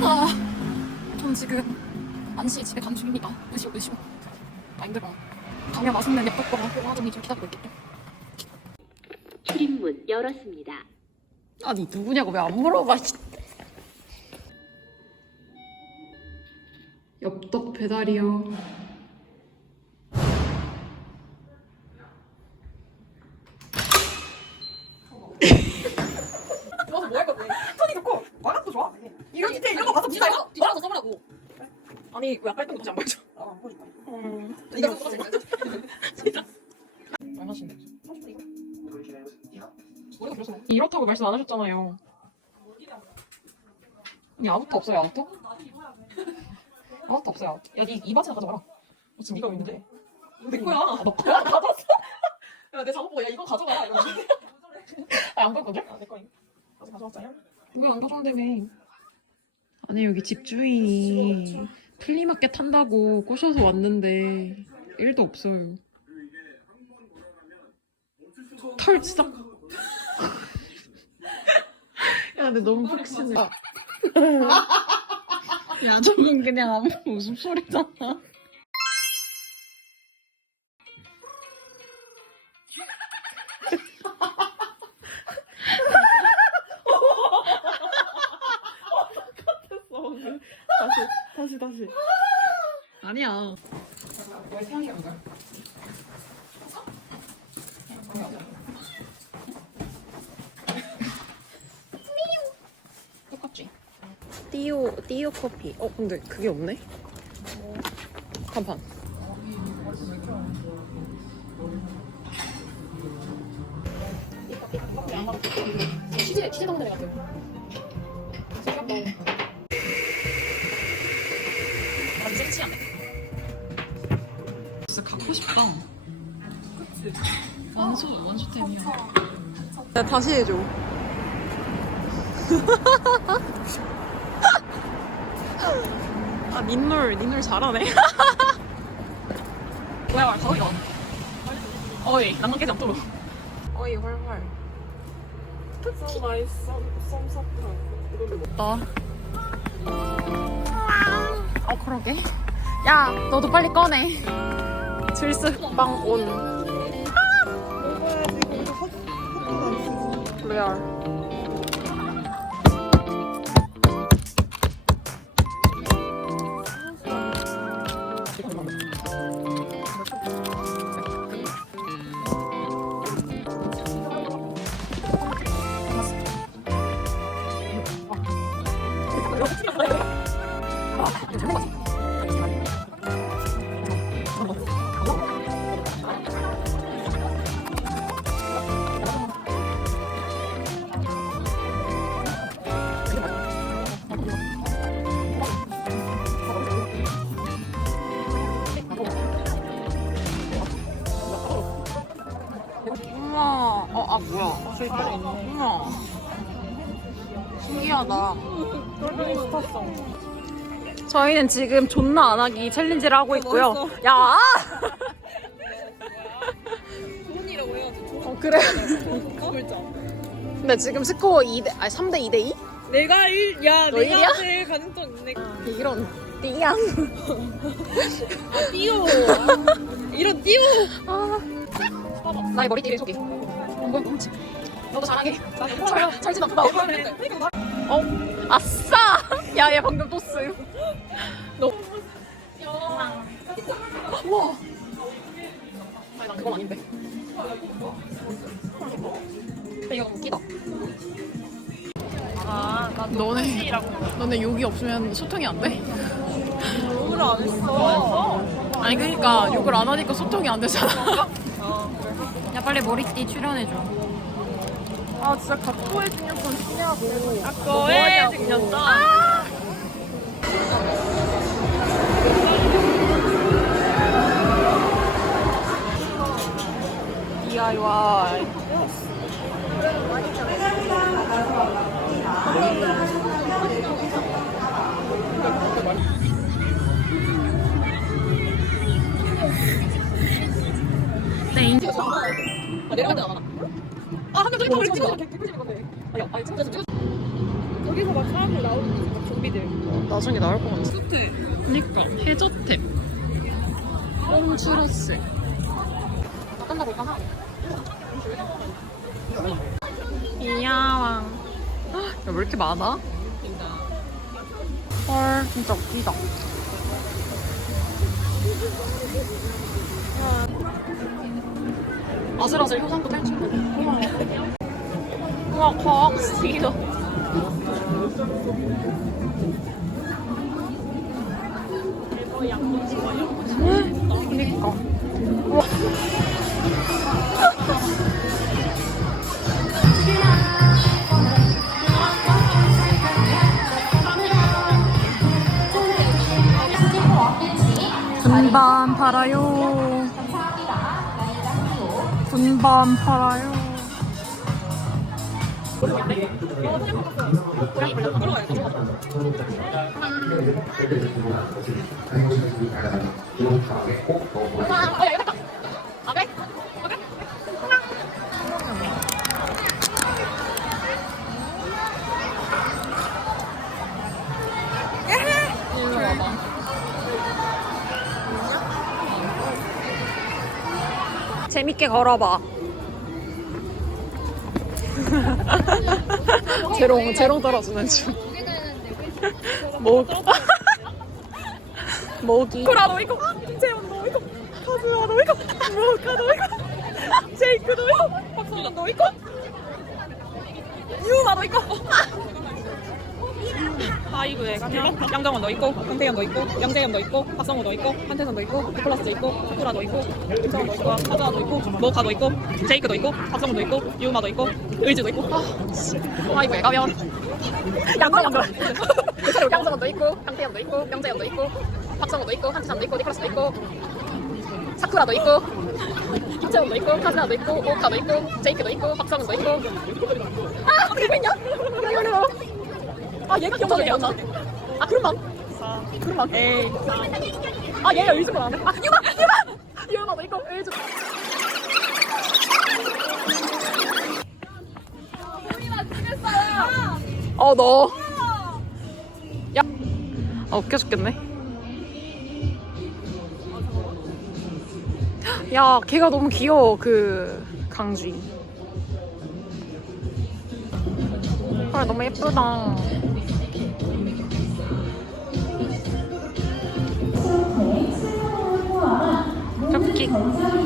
아, 전 지금 안시 집에 가는 중입니다. 으시오, 으시오. 아, 힘들어. 가면 맛있는 엽떡과 호화정이 좀 기다리고 있겠죠. 출입문 열었습니다. 아니, 누구냐고 왜 안 물어봐, 엽떡 배달이요. 좋아서 뭐 할 건데? 손이 좋고 마감도 좋아. 이거 밑에 이런 거 봐서 진짜 이거 써보라고. 아니 왜 아까 했던 거 다시 안 보여줘? 아 안 보여줄까? 이거 이거 써보자. 얼마신데? 이렇다고 말씀 안 하셨잖아요. 아니 아무것도 없어요 아무것도? 아무것도 없어요. 야니 이 바지나 가져와라. 어, 지금 왜 있는데? 내 거야. 아, 너 거야? 가져왔어? 야내 작업 보고 야 이거 가져가. 이러는데. 아안 보였거든? 아, 내 거야. 가서 가져왔잖아. 왜안 가져온다며? 아니 여기 집주인이 플리마켓 한다고 꼬셔서 왔는데 일도 없어요. 털 진짜. 야, 근데 너무 푹신해. 야, 저건 그냥 아무 웃음소리잖아. 다시. 아니야. 똑같지? 띠오, 띠오 커피. 어, 근데 그게 없네? 간판. 치즈, 치즈 애 같아요. 완소, 완소템이야. 야, 다시 해줘. 아, 닌놀, 닌놀 잘하네. 뭐야, 거기가. 어이, 낭만 깨지 않도록. 어이, 활활. 썸 맛있어. 썸 사탕. 먹. 나. 어, 그러게. 야, 너도 빨리 꺼내. 질스 빵 온. 안 우와. 어, 아, 뭐야. 우와. 신기하다. 저희는 지금 존나 안 하기 챌린지를 하고 있고요. 야! 돈이라고 해야지. 어, 그래. 돈 글자. 근데 지금 스코어 2대, 아니 3대 2대 2? 내가 일, 야, 너 내가 일이야? 제일 가능성 있네. 이런 띠양. 띄워. 이런 띄워. 아. 나의 머리띠를 소개. 뭐야, 멈지. 너도. 잘, 잘지 마. 나 어? 아싸! 야, 얘 방금 또 쓰. 너. 우와. 아니, 난 그건 아닌데. 근데 이거 너무 웃기다. 아, 나 너네, 너네 욕이 없으면 소통이 안 돼? 욕을 안 했어. 아니, 그러니까 욕을 안 하니까 소통이 안 되잖아. 야, 빨리 머리띠 출연해줘. 아, 진짜 각도의 중요성 신기하고. 각도의 중요성. 땡. 아, 많아. 아, 한명 저기 저기 찍어. 개꿀 찍은 건데. 아, 야, 아, 진짜 찍어. 저기서 막 사람들 나오는 막 좀비들. 나중에 나올 것 같아. 좋대. 그니까 해저템. 홈추러스. 끝나고 있잖아. 이야왕. 야, 왜 이렇게 많아? 헐, 진짜 웃기다. 아슬아슬 효상도 탈출고. 우와, 과학시다. 그니까. 분반 팔아요. 분반 팔아요. 일 재밌게 걸어봐. 재롱, 재롱 떨어지는 중. 목. 목이. 쿠라 너 이거. 재원 너 이거. 카즈아 너 이거. 모카 너 이거. 제이크 너 이거. 박성준 너 이거. 유마 너 이거. 하이브에 양정원 너 있고, 강태현 너 있고, 양재현 너 있고, 박성호 너 있고, 한태선 너 있고, 니콜라스 있고, 사쿠라 너 있고, 김성원 너 있고, 하자 너 있고, 모카 너 있고, 제이크 너 있고, 박성호 너 있고, 유마 너 있고, 의지 너 있고. 아 이거 가면 양정원도 양정원도 있고 강태현도 있고 명재현도 있고 박성호도 있고 한지산도 있고 니콜라스도 있고 사쿠라도 있고 김채원도 있고 카즈나도 있고 오카도 있고 제이크도 있고 박성훈도 있고 아 그리고 있냐? 이거로 아 얘가 경찰이었나? 아 그런만 그런만 에이 아 얘가 의심을 안해 아 유마 유마 유마도 있고 의주 어, 너. 야. 아, 웃겨 죽겠네. 야, 걔가 너무 귀여워, 그, 강주인. 헐, 너무 예쁘다. 겹기.